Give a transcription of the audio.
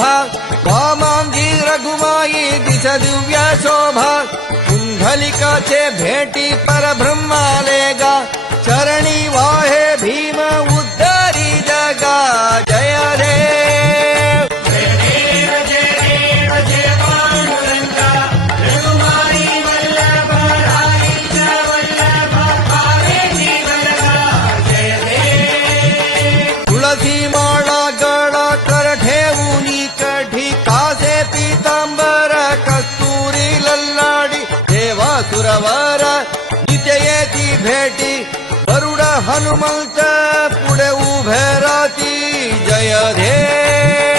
शोभा वामांगी रघुमाई दिस दिव्य शोभा कुंडलिकाचे भेटी परब्रह्माले गा चरणी वाहे भीम उद्धारी जगा जय देव तुळसी माळा गळा कर ठेवूनी कठी कासे पीतांबर कस्तुरी लल्लाडी देवा सुरवर नित्य येती भेटी गरुड हनुमंत पुढे उभे राहती जय देव